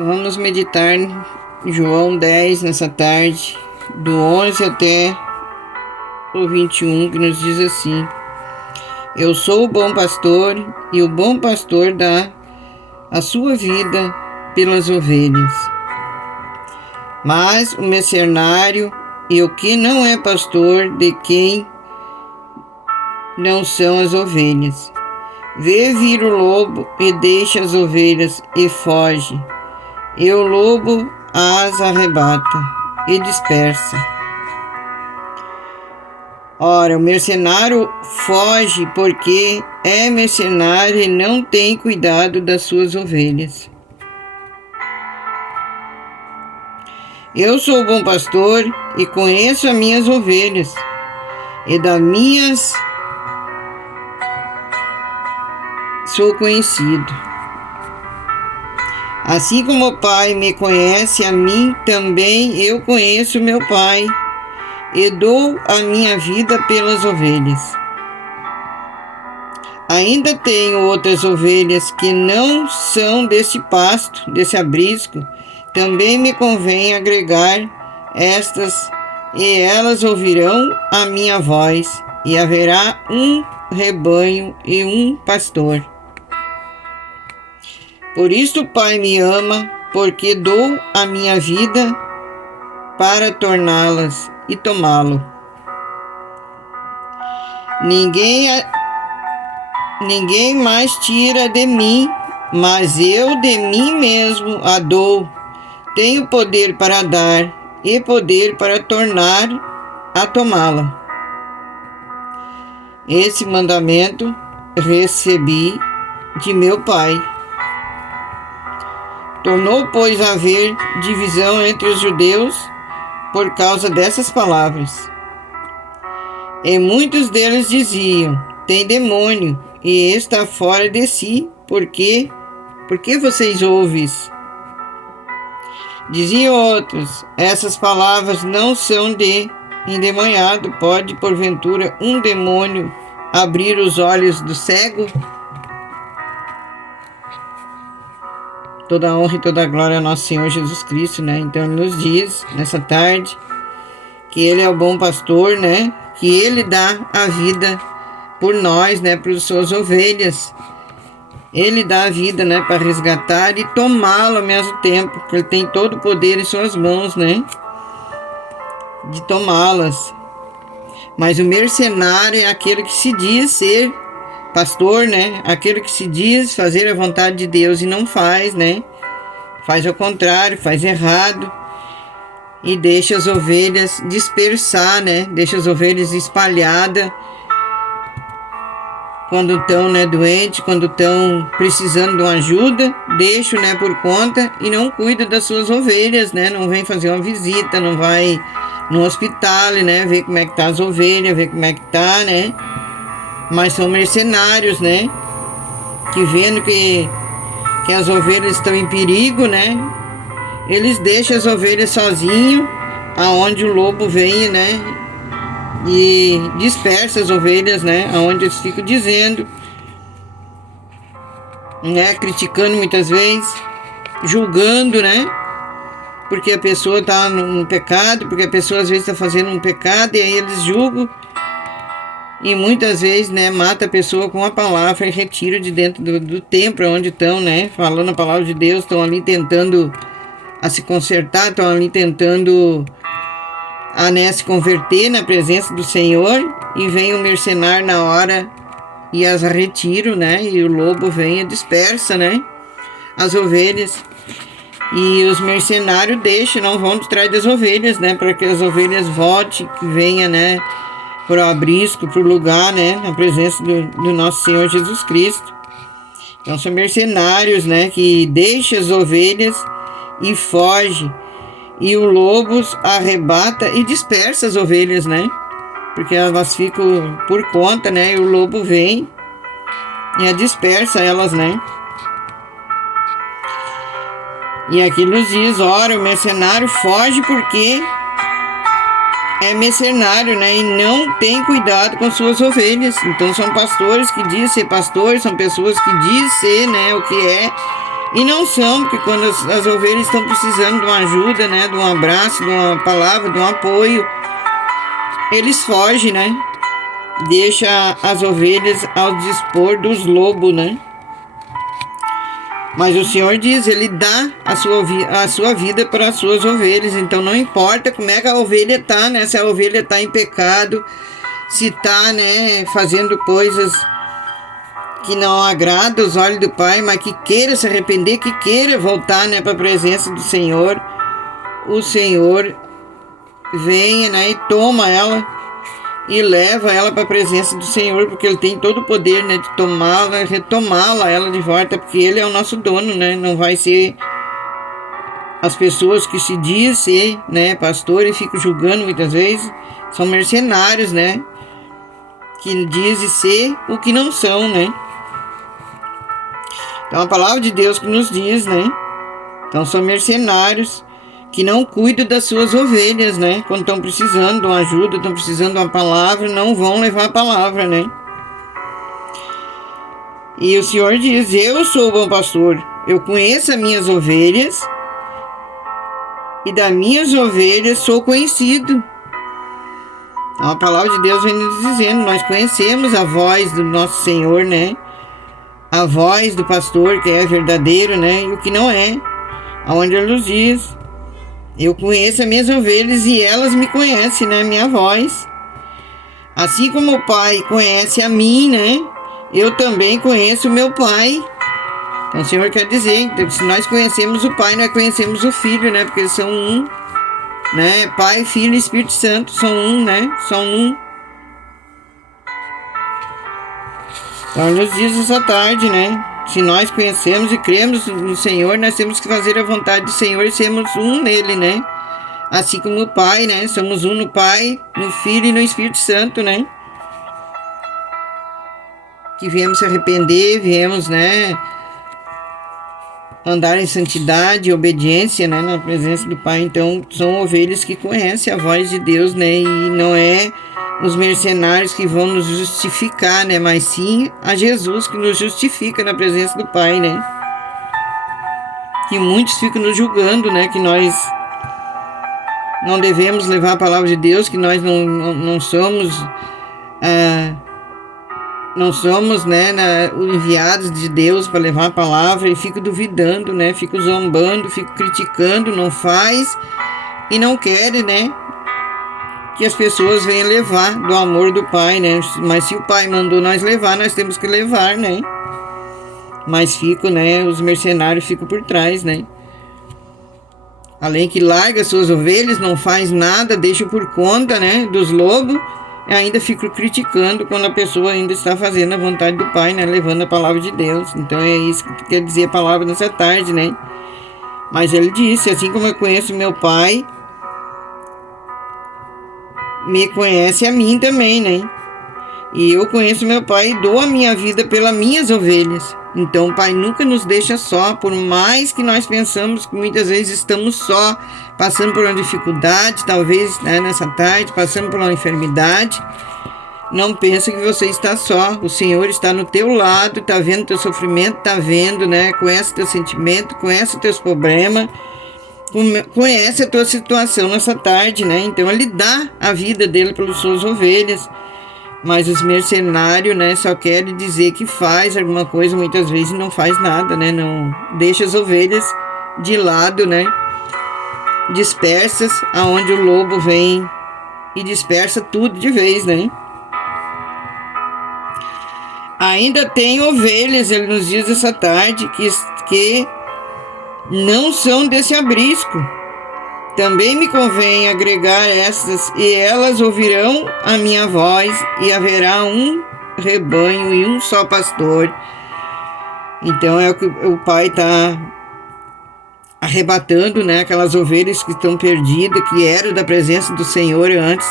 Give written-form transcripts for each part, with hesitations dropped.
Vamos meditar em João 10 nessa tarde, do 11 até o 21, que nos diz assim: Eu sou o bom pastor, e o bom pastor dá a sua vida pelas ovelhas. Mas o mercenário e o que não é pastor, de quem não são as ovelhas, vê vir o lobo e deixa as ovelhas e foge. E o lobo as arrebata e dispersa. Ora, o mercenário foge porque é mercenário e não tem cuidado das suas ovelhas. Eu sou o bom pastor e conheço as minhas ovelhas, e das minhas sou conhecido. Assim como o Pai me conhece a mim, também eu conheço meu Pai, e dou a minha vida pelas ovelhas. Ainda tenho outras ovelhas que não são desse pasto, desse aprisco. Também me convém agregar estas, e elas ouvirão a minha voz, e haverá um rebanho e um pastor. Por isso o Pai me ama, porque dou a minha vida para torná-las e tomá-lo. Ninguém mais tira de mim, mas eu de mim mesmo a dou. Tenho poder para dar e poder para tornar a tomá-la. Esse mandamento recebi de meu Pai. Tornou, pois, a haver divisão entre os judeus por causa dessas palavras. E muitos deles diziam: tem demônio e está fora de si, por que vocês ouvem isso? Diziam outros: essas palavras não são de endemoniado. Pode, porventura, um demônio abrir os olhos do cego? Toda a honra e toda a glória ao nosso Senhor Jesus Cristo, né? Então ele nos diz, nessa tarde, que ele é o bom pastor, né? Que ele dá a vida por nós, né? Para as suas ovelhas. Ele dá a vida, né? Para resgatar e tomá-lo ao mesmo tempo. Porque ele tem todo o poder em suas mãos, né? De tomá-las. Mas o mercenário é aquele que se diz ser pastor, né? Aquele que se diz fazer a vontade de Deus e não faz, né? Faz ao contrário, faz errado e deixa as ovelhas dispersar, né? Deixa as ovelhas espalhadas quando estão, né, doentes, quando estão precisando de uma ajuda, deixa, né, por conta e não cuida das suas ovelhas, né? Não vem fazer uma visita, não vai no hospital, né? Ver como é que tá as ovelhas, ver como é que tá, né? Mas são mercenários, né? Que vendo que as ovelhas estão em perigo, né? Eles deixam as ovelhas sozinhos, aonde o lobo vem, né? E dispersa as ovelhas, né? Aonde eles ficam dizendo, né? Criticando muitas vezes, julgando, né? Porque a pessoa está num pecado, porque a pessoa às vezes está fazendo um pecado e aí eles julgam. E muitas vezes, né, mata a pessoa com a palavra e retira de dentro do templo onde estão, né, falando a palavra de Deus, estão ali tentando a se consertar, estão ali tentando né, se converter na presença do Senhor, e vem o mercenário na hora e as retira, né, e o lobo vem e dispersa, né, as ovelhas. E os mercenários deixam, não vão de trás das ovelhas, né, para que as ovelhas voltem, que venha, né, para o abrisco, para o lugar, né, na presença do nosso Senhor Jesus Cristo. Então são mercenários, né, que deixam as ovelhas e foge, e o lobo arrebata e dispersa as ovelhas, né, porque elas ficam por conta, né, e o lobo vem e a dispersa elas, né. E aqui nos diz: ora, o mercenário foge porque é mercenário, né? E não tem cuidado com suas ovelhas. Então são pastores que dizem ser pastores, são pessoas que dizem ser, né, o que é, E não são, porque quando as ovelhas estão precisando de uma ajuda, né, de um abraço, de uma palavra, de um apoio, eles fogem, né? Deixa as ovelhas ao dispor dos lobos, né? Mas o Senhor diz, Ele dá a sua vida para as suas ovelhas. Então não importa como é que a ovelha está, né? Se a ovelha está em pecado, se está, né, fazendo coisas que não agradam os olhos do Pai, mas que queira se arrepender, que queira voltar, né, para a presença do Senhor. O Senhor venha, né, e toma ela e leva ela para a presença do Senhor, porque Ele tem todo o poder, né, de tomá-la, retomá-la ela de volta, porque Ele é o nosso dono, né? Não vai ser as pessoas que se dizem ser, né, pastor e ficam julgando muitas vezes, são mercenários, né, que dizem ser o que não são, né? Então a palavra de Deus que nos diz, né? Então são mercenários que não cuidam das suas ovelhas, né? Quando estão precisando de uma ajuda, estão precisando de uma palavra, não vão levar a palavra, né? E o Senhor diz, eu sou o bom pastor, eu conheço as minhas ovelhas e das minhas ovelhas sou conhecido. Então a palavra de Deus vem nos dizendo, nós conhecemos a voz do nosso Senhor, né? A voz do pastor que é verdadeiro, né? E o que não é, aonde Ele nos diz, eu conheço as minhas ovelhas e elas me conhecem, né? Minha voz. Assim como o Pai conhece a mim, né? Eu também conheço o meu Pai. Então o Senhor quer dizer, então, se nós conhecemos o Pai, nós conhecemos o Filho, né? Porque eles são um, né? Pai, Filho e Espírito Santo são um, né? São um. Então nos diz essa tarde, né? Se nós conhecemos e cremos no Senhor, nós temos que fazer a vontade do Senhor e sermos um nele, né? Assim como o Pai, né? Somos um no Pai, no Filho e no Espírito Santo, né? Que viemos se arrepender, viemos, né, andar em santidade e obediência, né, na presença do Pai. Então são ovelhas que conhecem a voz de Deus, né? E não é os mercenários que vão nos justificar, né? Mas sim a Jesus que nos justifica na presença do Pai, né? Que muitos ficam nos julgando, né? Que nós não devemos levar a palavra de Deus, que nós não somos, né, enviados de Deus para levar a palavra, e ficam duvidando, né? Ficam zombando, ficam criticando, não faz e não querem, né? Que as pessoas venham levar do amor do Pai, né? Mas se o Pai mandou nós levar, nós temos que levar, né? Mas ficam, né? Os mercenários ficam por trás, né? Além que larga suas ovelhas, não faz nada, deixa por conta, né? Dos lobos, e ainda ficam criticando quando a pessoa ainda está fazendo a vontade do Pai, né? Levando a palavra de Deus. Então é isso que quer dizer a palavra nessa tarde, né? Mas Ele disse, assim como eu conheço meu Pai, me conhece a mim também, né? E eu conheço meu Pai e dou a minha vida pelas minhas ovelhas. Então o Pai nunca nos deixa só, por mais que nós pensamos que muitas vezes estamos só, passando por uma dificuldade, talvez, né, nessa tarde, passando por uma enfermidade. Não pensa que você está só, o Senhor está no teu lado, está vendo teu sofrimento, está vendo, né? Conhece teu sentimento, conhece teus problemas, conhece a tua situação nessa tarde, né? Então Ele dá a vida dele pelas suas ovelhas. Mas os mercenários, né, só querem dizer que faz alguma coisa, muitas vezes não faz nada, né? Não deixa as ovelhas de lado, né? Dispersas, aonde o lobo vem e dispersa tudo de vez, né? Ainda tem ovelhas, Ele nos diz essa tarde, que não são desse aprisco. Também me convém agregar estas, e elas ouvirão a minha voz, e haverá um rebanho e um só pastor. Então é o que o Pai está arrebatando, né? Aquelas ovelhas que estão perdidas, que eram da presença do Senhor antes,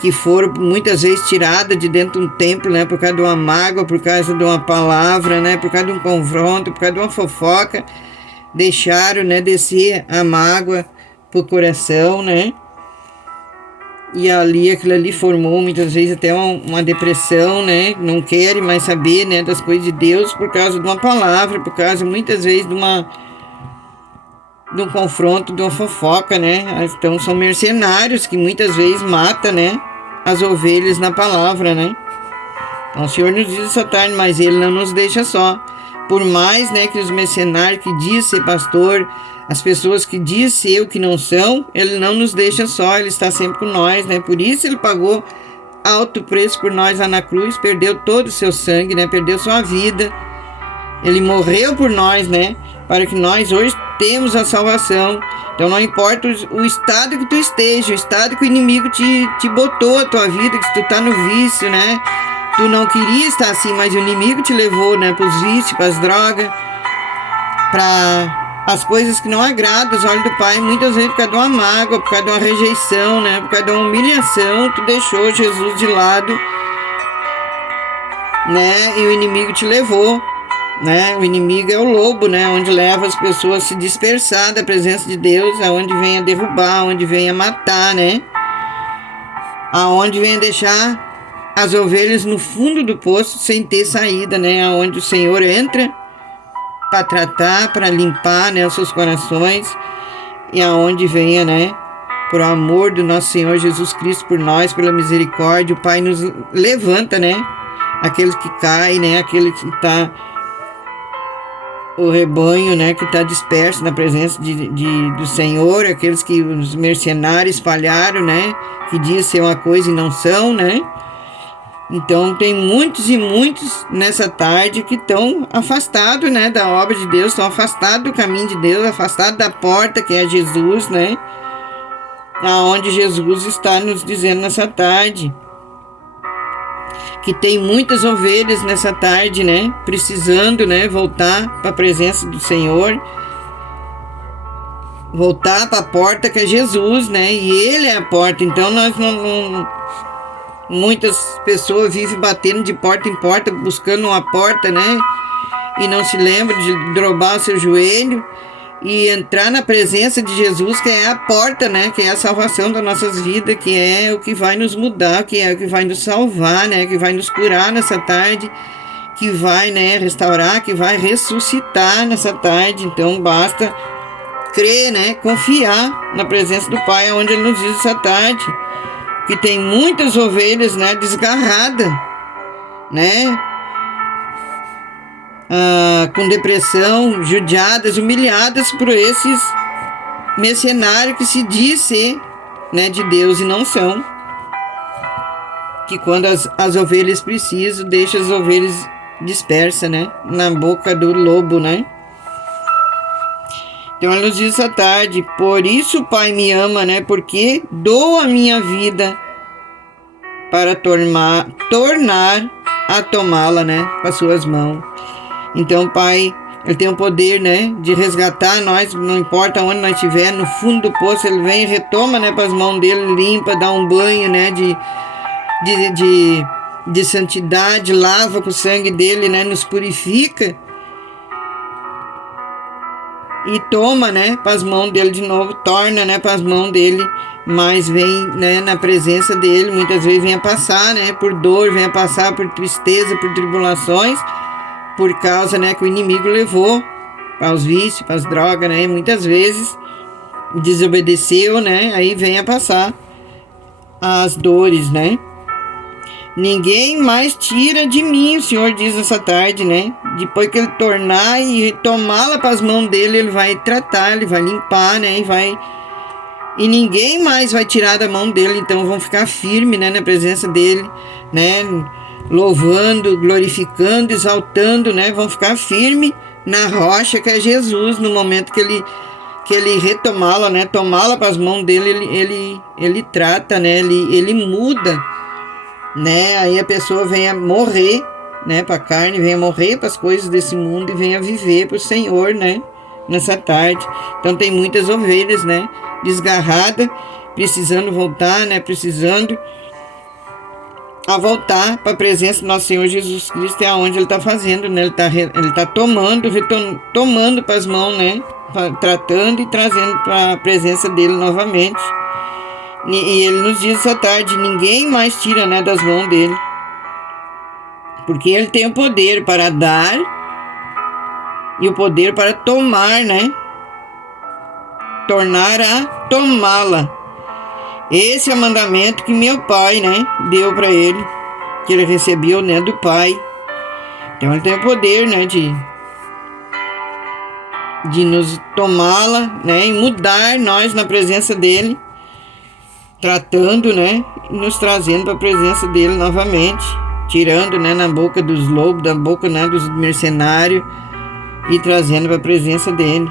que foram muitas vezes tiradas de dentro de um templo, né? Por causa de uma mágoa, por causa de uma palavra, né? Por causa de um confronto, por causa de uma fofoca. Deixaram, né, descer a mágoa pro coração, né? E ali, aquilo ali formou muitas vezes até uma depressão, né? Não querem mais saber, né, das coisas de Deus por causa de uma palavra, por causa muitas vezes de um confronto, de uma fofoca, né? Então são mercenários que muitas vezes matam, né, as ovelhas na palavra, né? Então o Senhor nos diz essa tarde, mas Ele não nos deixa só. Por mais, né, que os mercenários que dizem ser pastor, as pessoas que dizem ser o que não são, Ele não nos deixa só, Ele está sempre com nós, né? Por isso Ele pagou alto preço por nós lá na cruz, perdeu todo o seu sangue, né? Perdeu sua vida. Ele morreu por nós, né? Para que nós hoje temos a salvação. Então não importa o estado que tu esteja, o estado que o inimigo te botou a tua vida, que tu tá no vício, né? Tu não queria estar assim, mas o inimigo te levou, né? Para os vícios, para as drogas, para as coisas que não agradam os olhos do Pai. Muitas vezes por causa de uma mágoa, por causa de uma rejeição, né? Por causa de uma humilhação, tu deixou Jesus de lado, né? E o inimigo te levou, né? O inimigo é o lobo, né? Onde leva as pessoas a se dispersar da presença de Deus, aonde vem a derrubar, aonde vem a matar, né? Aonde vem a deixar as ovelhas no fundo do poço sem ter saída, né? Aonde o Senhor entra para tratar, para limpar, né, os seus corações, e aonde venha, né, por amor do nosso Senhor Jesus Cristo por nós, pela misericórdia, o Pai nos levanta, né? Aqueles que caem, né? Aquele que está o rebanho, né, que está disperso na presença do Senhor, aqueles que os mercenários espalharam, né, que dizem ser uma coisa e não são, né? Então tem muitos e muitos nessa tarde que estão afastados, né, da obra de Deus, estão afastados do caminho de Deus, afastados da porta que é Jesus, né? Aonde Jesus está nos dizendo nessa tarde que tem muitas ovelhas nessa tarde, né, precisando, né, voltar para a presença do Senhor, voltar para a porta que é Jesus, né? E Ele é a porta. Então nós muitas pessoas vivem batendo de porta em porta, buscando uma porta, né? E não se lembram de dobrar o seu joelho e entrar na presença de Jesus, que é a porta, né? Que é a salvação das nossas vidas, que é o que vai nos mudar, que é o que vai nos salvar, né? Que vai nos curar nessa tarde, que vai, né, restaurar, que vai ressuscitar nessa tarde. Então basta crer, né? Confiar na presença do Pai, onde Ele nos diz essa tarde que tem muitas ovelhas, né, desgarradas, né, com depressão, judiadas, humilhadas por esses mercenários que se diz ser, né, de Deus e não são. Que quando as ovelhas precisam, deixa as ovelhas dispersas, né, na boca do lobo, né. Então ele nos diz essa tarde: por isso o Pai me ama, né? Porque dou a minha vida para tornar a tomá-la, né? Com as suas mãos. Então o Pai, Ele tem o poder, né? De resgatar nós, não importa onde nós estiver, no fundo do poço, Ele vem e retoma, né? Para as mãos dele, limpa, dá um banho, né? De santidade, lava com o sangue dele, né? Nos purifica. E toma, né, para as mãos dele de novo, torna, né, para as mãos dele, mas vem, né, na presença dele, muitas vezes vem a passar, né, por dor, vem a passar por tristeza, por tribulações, por causa, né, que o inimigo levou para os vícios, para as drogas, né, e muitas vezes desobedeceu, né, aí vem a passar as dores, né. Ninguém mais tira de mim, o Senhor diz essa tarde, né? Depois que Ele tornar e tomá-la para as mãos dele, Ele vai tratar, Ele vai limpar, né? E ninguém mais vai tirar da mão dele, então vão ficar firmes, né? Na presença dele, né? Louvando, glorificando, exaltando, né? Vão ficar firmes na rocha que é Jesus, no momento que ele retomá-la, né? Tomá-la para as mãos dele, ele trata, né? Ele muda, né? Aí a pessoa vem a morrer, né, para a carne, vem a morrer para as coisas desse mundo e vem a viver para o Senhor, né, nessa tarde. Então tem muitas ovelhas, né, desgarradas, precisando voltar, né, precisando a voltar para a presença do nosso Senhor Jesus Cristo, é onde Ele está fazendo, né, Ele tá tomando para as mãos, né, tratando e trazendo para a presença dele novamente. E ele nos diz essa tarde, ninguém mais tira, né, das mãos dele. Porque ele tem o poder para dar e o poder para tomar, né? Tornar a tomá-la. Esse é o mandamento que meu pai, né, deu para ele, que ele recebeu, né, do pai. Então ele tem o poder, né, de nos tomá-la, né, e mudar nós na presença dele, tratando, né, e nos trazendo para a presença dele novamente, tirando, né, na boca dos lobos, da boca, né, dos mercenários e trazendo para a presença dele.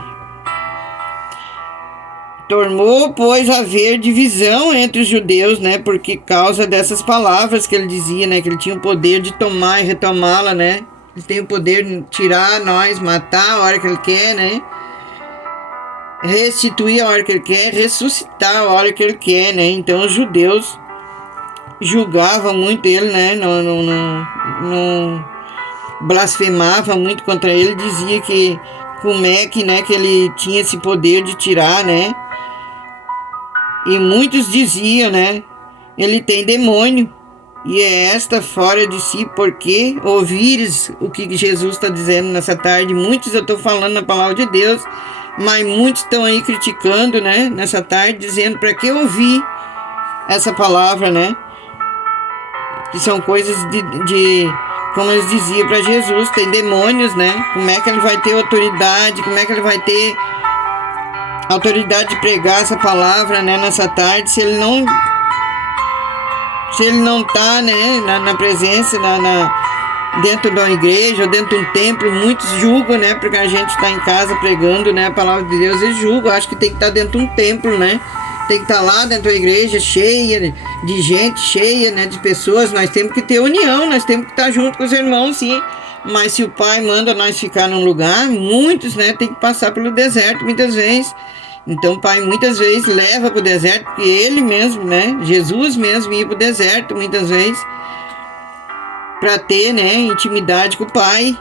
Tornou, pois, haver divisão entre os judeus, né, porque causa dessas palavras que ele dizia, né, que ele tinha o poder de tomar e retomá-la, né. Ele tem o poder de tirar nós, matar a hora que ele quer, né? Restituir a hora que ele quer, ressuscitar a hora que ele quer, né? Então os judeus julgavam muito ele, né? Não blasfemavam muito contra ele, dizia que como é que, né, que ele tinha esse poder de tirar, né? E muitos diziam, né? Ele tem demônio. E é esta fora de si, porque ouvires o que Jesus está dizendo nessa tarde. Muitos eu estou falando na palavra de Deus, mas muitos estão aí criticando, né, nessa tarde, dizendo para que ouvir essa palavra, né? Que são coisas como eles diziam para Jesus, tem demônios, né? Como é que ele vai ter autoridade? Como é que ele vai ter autoridade de pregar essa palavra, né, nessa tarde, se ele não está, né, na presença, dentro de uma igreja ou dentro de um templo? Muitos julgam, né, porque a gente está em casa pregando, né, a palavra de Deus, eles julgam, acho que tem que estar dentro de um templo, né, tem que estar lá dentro da igreja cheia de gente, cheia, né, de pessoas. Nós temos que ter união, nós temos que estar junto com os irmãos, sim, mas se o Pai manda nós ficar num lugar, muitos, né, tem que passar pelo deserto muitas vezes. Então o Pai muitas vezes leva para o deserto, porque ele mesmo, né, Jesus mesmo ia para o deserto muitas vezes para ter, né, intimidade com o Pai.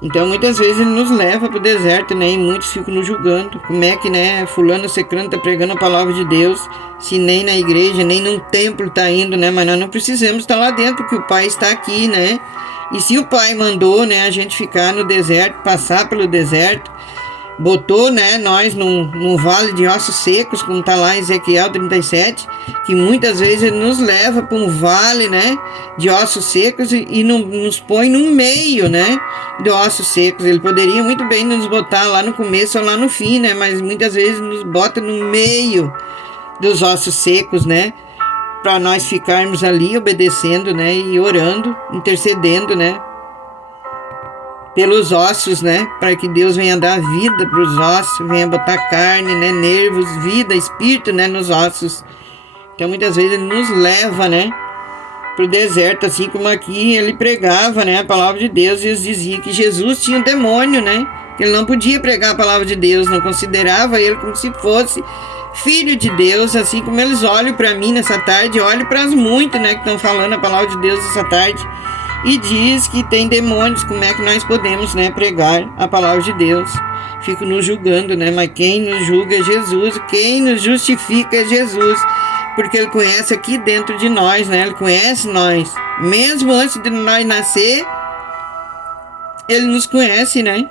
Então muitas vezes ele nos leva para o deserto, né, e muitos ficam nos julgando. Como é que, né, fulano secrano está pregando a palavra de Deus, se nem na igreja, nem num templo está indo, né? Mas nós não precisamos estar lá dentro, porque o Pai está aqui, né? E se o Pai mandou, né, a gente ficar no deserto, passar pelo deserto, botou, né, nós num vale de ossos secos, como está lá em Ezequiel 37, que muitas vezes ele nos leva para um vale, né, de ossos secos e nos põe no meio, né, de ossos secos. Ele poderia muito bem nos botar lá no começo ou lá no fim, né, mas muitas vezes nos bota no meio dos ossos secos, né, para nós ficarmos ali obedecendo, né, e orando, intercedendo, né, pelos ossos, né, para que Deus venha dar vida para os ossos, venha botar carne, né, nervos, vida, espírito, né, nos ossos. Então muitas vezes ele nos leva, né, para o deserto, assim como aqui ele pregava, né, a palavra de Deus, e eles diziam que Jesus tinha um demônio, né, que ele não podia pregar a palavra de Deus, não considerava ele como se fosse filho de Deus, assim como eles olham para mim nessa tarde, olham para as muitas, né, que estão falando a palavra de Deus nessa tarde, e diz que tem demônios. Como é que nós podemos, né, pregar a palavra de Deus? Fico nos julgando, né, mas quem nos julga é Jesus, quem nos justifica é Jesus, porque ele conhece aqui dentro de nós, né, ele conhece nós, mesmo antes de nós nascer, ele nos conhece, né.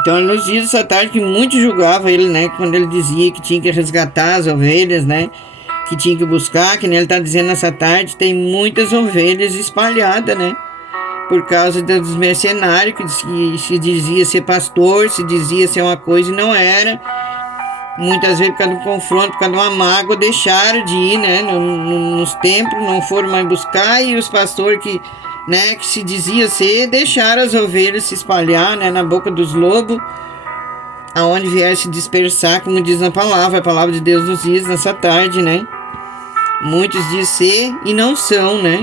Então ele nos diz essa tarde que muitos julgavam ele, né, quando ele dizia que tinha que resgatar as ovelhas, né, que tinha que buscar, que nem ele está dizendo nessa tarde, tem muitas ovelhas espalhadas, né, por causa dos mercenários, que se dizia ser pastor, se dizia ser uma coisa e não era. Muitas vezes por causa do confronto, por causa de uma mágoa, deixaram de ir, né, nos templos, não foram mais buscar, e os pastores que se dizia ser, deixaram as ovelhas se espalhar, né, na boca dos lobos, aonde vier se dispersar, como diz na palavra. A palavra de Deus nos diz nessa tarde, né? Muitos dizem ser e não são, né?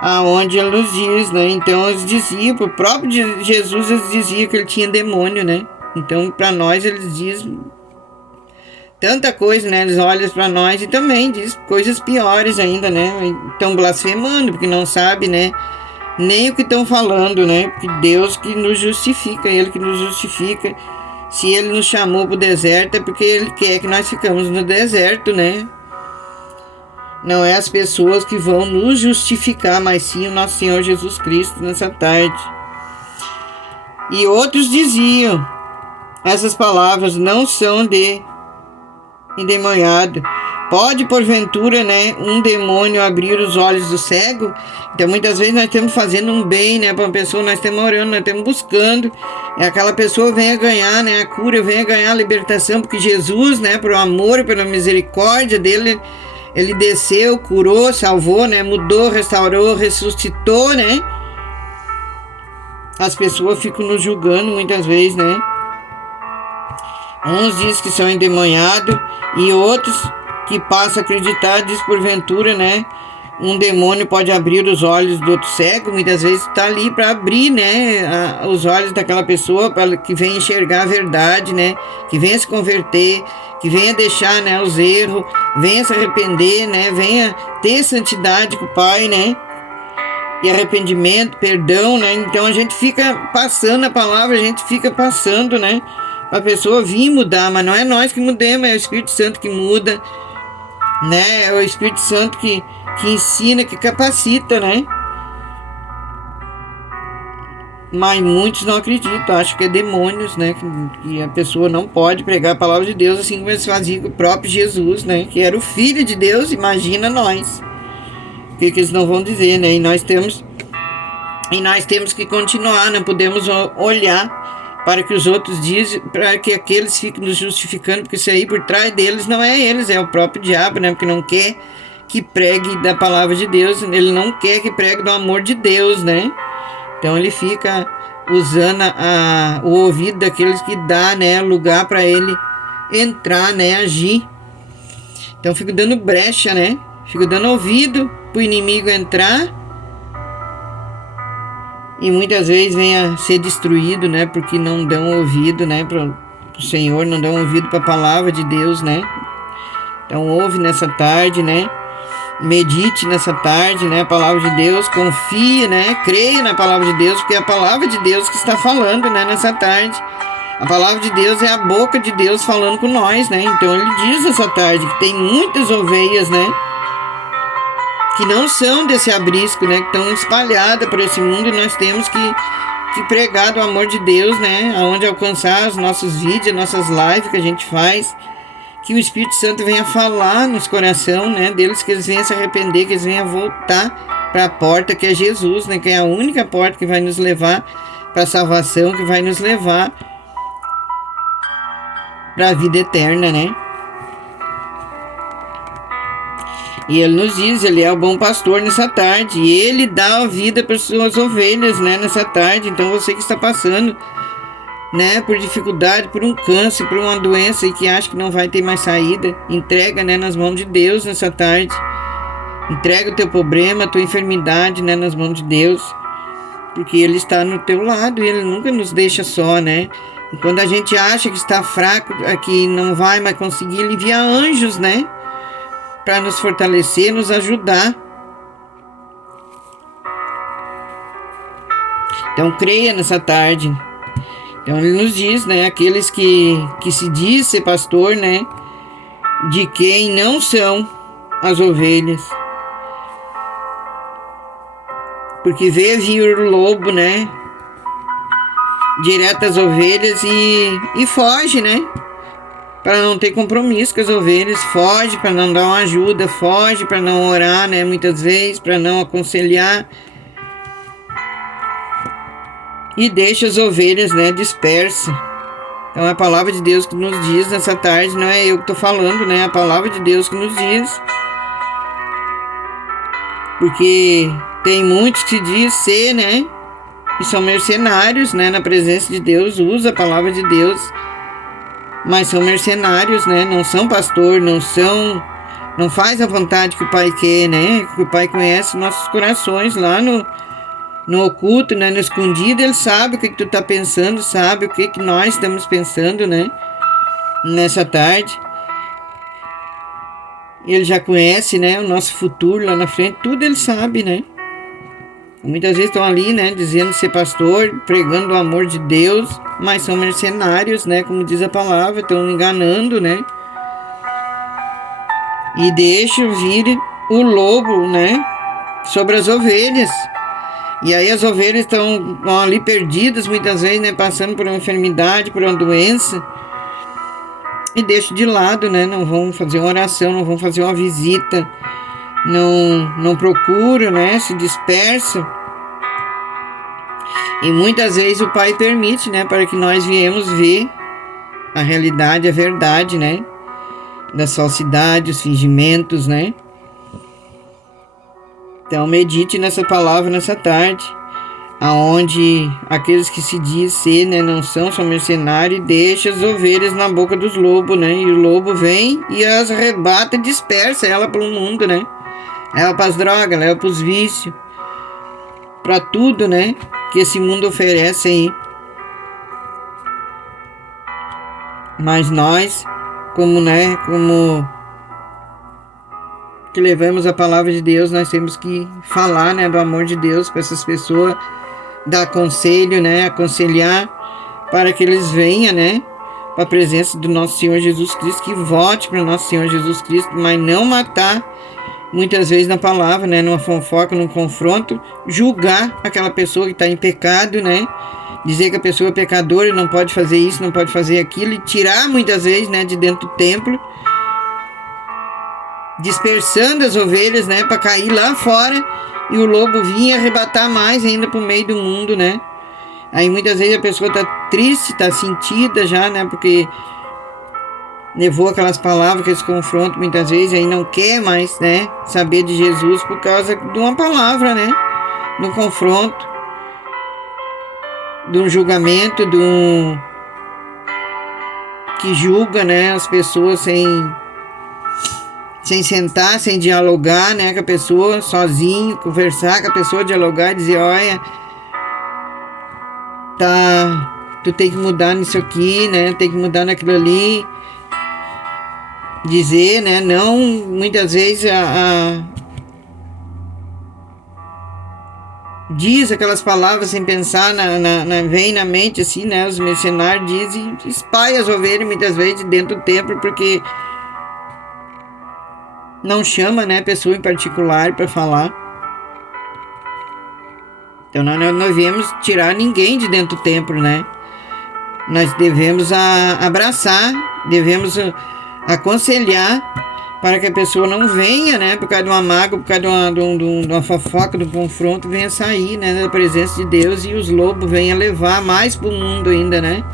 Aonde ele nos diz, né? Então eles diziam, pro próprio Jesus, eles diziam que ele tinha demônio, né? Então para nós eles dizem tanta coisa, né? Eles olham para nós e também diz coisas piores ainda, né? Estão blasfemando porque não sabe, né, nem o que estão falando, né? Porque Deus que nos justifica, Ele que nos justifica. Se Ele nos chamou para o deserto, é porque Ele quer que nós ficamos no deserto, né? Não é as pessoas que vão nos justificar, mas sim o nosso Senhor Jesus Cristo nessa tarde. E outros diziam, essas palavras não são de endemoniado. Pode, porventura, né, um demônio abrir os olhos do cego? Então, muitas vezes nós estamos fazendo um bem, né, para uma pessoa, nós estamos orando, nós estamos buscando, e aquela pessoa venha ganhar, né, a cura, venha ganhar a libertação, porque Jesus, né, por amor e pela misericórdia dele, Ele desceu, curou, salvou, né, mudou, restaurou, ressuscitou, né? As pessoas ficam nos julgando muitas vezes, né? Uns dizem que são endemoniados e outros que passam a acreditar, diz porventura, né? Um demônio pode abrir os olhos do outro cego, muitas vezes está ali para abrir, né? Os olhos daquela pessoa para que venha enxergar a verdade, né? Que venha se converter, que venha deixar, né, os erros, venha se arrepender, né? Venha ter santidade com o Pai, né? E arrependimento, perdão, né? Então a gente fica passando a palavra, a gente fica passando, né? A pessoa vir mudar, mas não é nós que mudemos, é o Espírito Santo que muda, né? É o Espírito Santo que ensina, que capacita, né? Mas muitos não acreditam, acham que é demônios, né? Que a pessoa não pode pregar a palavra de Deus assim como eles faziam com o próprio Jesus, né? Que era o Filho de Deus, imagina nós. O que eles não vão dizer, né? E nós temos que continuar, não podemos olhar para que os outros dizem, para que aqueles fiquem nos justificando, porque isso aí por trás deles não é eles, é o próprio diabo, né? Porque não quer que pregue da palavra de Deus, ele não quer que pregue do amor de Deus, né? Então ele fica usando o ouvido daqueles que dá, né, lugar para ele entrar, né, agir. Então fica dando brecha, né? Fica dando ouvido para o inimigo entrar e muitas vezes vem a ser destruído, né? Porque não dão ouvido, né, para o Senhor, não dão ouvido para a palavra de Deus, né? Então ouve nessa tarde, né? Medite nessa tarde, né, a palavra de Deus, confie, né, creia na palavra de Deus, porque é a palavra de Deus que está falando, né, nessa tarde. A palavra de Deus é a boca de Deus falando com nós, né? Então ele diz essa tarde que tem muitas ovelhas, né, que não são desse abrisco, né, que estão espalhadas por esse mundo, e nós temos que pregar do amor de Deus, né, aonde alcançar os nossos vídeos, nossas lives que a gente faz. Que o Espírito Santo venha falar nos corações, né, deles, que eles venham se arrepender, que eles venham voltar para a porta que é Jesus, né, que é a única porta que vai nos levar para a salvação, que vai nos levar para a vida eterna, né? E ele nos diz, ele é o bom pastor nessa tarde, e ele dá a vida para as suas ovelhas, né, nessa tarde. Então você que está passando, né, por dificuldade, por um câncer, por uma doença e que acha que não vai ter mais saída, entrega, né, nas mãos de Deus nessa tarde. Entrega o teu problema, a tua enfermidade, né, nas mãos de Deus, porque Ele está no teu lado e Ele nunca nos deixa só, né? E quando a gente acha que está fraco, que não vai mais conseguir, Ele envia anjos, né, para nos fortalecer, nos ajudar. Então creia nessa tarde. Então ele nos diz, né, aqueles que se diz ser pastor, né, de quem não são as ovelhas. Porque vê vir o lobo, né, direto às ovelhas e foge, né, para não ter compromisso com as ovelhas, foge para não dar uma ajuda, foge para não orar, né, muitas vezes, para não aconselhar. E deixa as ovelhas, né, dispersas. Então é a palavra de Deus que nos diz nessa tarde, não é eu que estou falando, né? É a palavra de Deus que nos diz. Porque tem muitos que dizem ser, né? E são mercenários, né? Na presença de Deus, usa a palavra de Deus. Mas são mercenários, né? Não são pastor, não faz a vontade que o Pai quer, né? Que o Pai conhece nossos corações lá no oculto, né, no escondido. Ele sabe o que tu tá pensando, sabe o que nós estamos pensando, né, nessa tarde. Ele já conhece, né, o nosso futuro lá na frente, tudo ele sabe, né. Muitas vezes estão ali, né, dizendo ser pastor, pregando o amor de Deus, mas são mercenários, né, como diz a palavra, estão enganando, né, e deixam vir o lobo, né, sobre as ovelhas. E aí as ovelhas estão ali perdidas, muitas vezes, né, passando por uma enfermidade, por uma doença, e deixam de lado, né, não vão fazer uma oração, não vão fazer uma visita, não procuram, né, se dispersam. E muitas vezes o Pai permite, né, para que nós viemos ver a realidade, a verdade, né, das falsidades, os fingimentos, né. Então medite nessa palavra nessa tarde, aonde aqueles que se diz ser, né, não são mercenários, e deixa as ovelhas na boca dos lobos, né, e o lobo vem e as arrebata e dispersa ela pelo mundo, né, leva para as drogas, leva para os vícios, para tudo, né, que esse mundo oferece aí. Mas nós, como que levamos a palavra de Deus, nós temos que falar, né, do amor de Deus para essas pessoas, dar conselho, né, aconselhar para que eles venham, né, para a presença do nosso Senhor Jesus Cristo, que volte para o nosso Senhor Jesus Cristo, mas não matar, muitas vezes na palavra, né, numa fofoca, num confronto, julgar aquela pessoa que está em pecado, né, dizer que a pessoa é pecadora e não pode fazer isso, não pode fazer aquilo, e tirar muitas vezes, né, de dentro do templo, dispersando as ovelhas, né, para cair lá fora e o lobo vir arrebatar mais ainda pro meio do mundo, né. Aí muitas vezes a pessoa tá triste, tá sentida já, né, porque levou aquelas palavras, aqueles confrontos muitas vezes, aí não quer mais, né, saber de Jesus por causa de uma palavra, né, de um confronto, de um julgamento, que julga, né, as pessoas sem sentar, sem dialogar, né, com a pessoa, sozinho, conversar com a pessoa, dialogar e dizer, olha, tu tem que mudar nisso aqui, né, tem que mudar naquilo ali, dizer, né, não, muitas vezes diz aquelas palavras sem pensar, vem na mente assim, né, os mercenários dizem, espalha as ovelhas muitas vezes dentro do templo, porque não chama, né, pessoa em particular para falar. Então nós não devemos tirar ninguém de dentro do templo, né? Nós devemos abraçar, devemos aconselhar para que a pessoa não venha, né, por causa de uma mágoa, por causa de uma fofoca, de um confronto, venha sair, né, da presença de Deus e os lobos venham levar mais para o mundo ainda, né?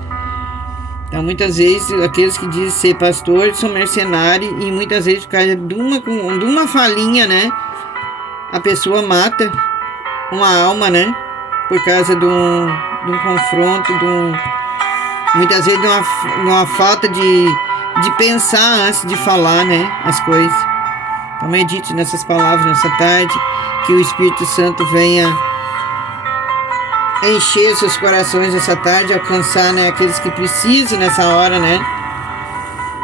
Então, muitas vezes, aqueles que dizem ser pastores são mercenários e muitas vezes, por causa de uma falinha, né, a pessoa mata uma alma, né, por causa de um confronto, muitas vezes de uma falta de pensar antes de falar, né, as coisas. Então, medite nessas palavras nessa tarde, que o Espírito Santo venha encher seus corações essa tarde, alcançar, né, aqueles que precisam nessa hora, né,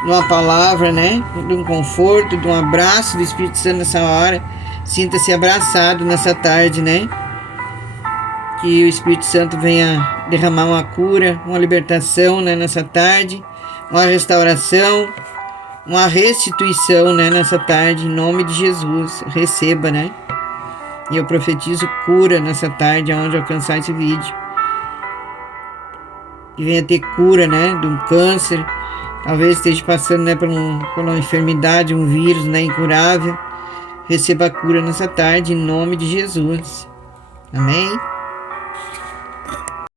de uma palavra, né, de um conforto, de um abraço do Espírito Santo nessa hora. Sinta-se abraçado nessa tarde, né, que o Espírito Santo venha derramar uma cura, uma libertação, né, nessa tarde, uma restauração, uma restituição, né, nessa tarde, em nome de Jesus. Receba, né. E eu profetizo cura nessa tarde, aonde alcançar esse vídeo. Que venha ter cura, né, de um câncer. Talvez esteja passando, né, por uma enfermidade, um vírus, né, incurável. Receba a cura nessa tarde, em nome de Jesus. Amém?